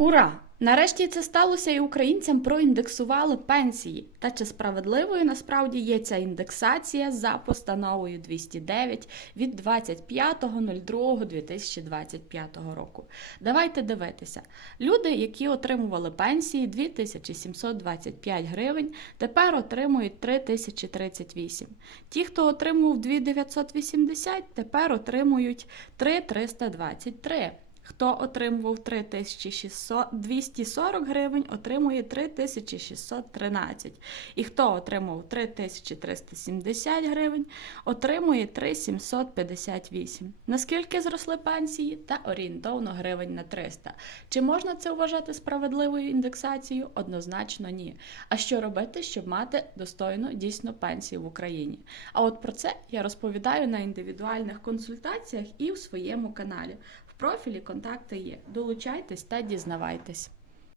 Ура! Нарешті це сталося і українцям проіндексували пенсії. Та чи справедливою насправді є ця індексація за постановою 209 від 25.02.2025 року? Давайте дивитися. Люди, які отримували пенсії 2725 гривень, тепер отримують 3038. Ті, хто отримував 2980, тепер отримують 3323. Хто отримував 3240 гривень, отримує 3613. І хто отримав 3370 гривень, отримує 3758. Наскільки зросли пенсії? Та орієнтовно гривень на 300. Чи можна це вважати справедливою індексацією? Однозначно ні. А що робити, щоб мати достойну дійсно пенсію в Україні? А от про це я розповідаю на індивідуальних консультаціях і в своєму каналі. Профілі контакти є. Долучайтесь та дізнавайтесь.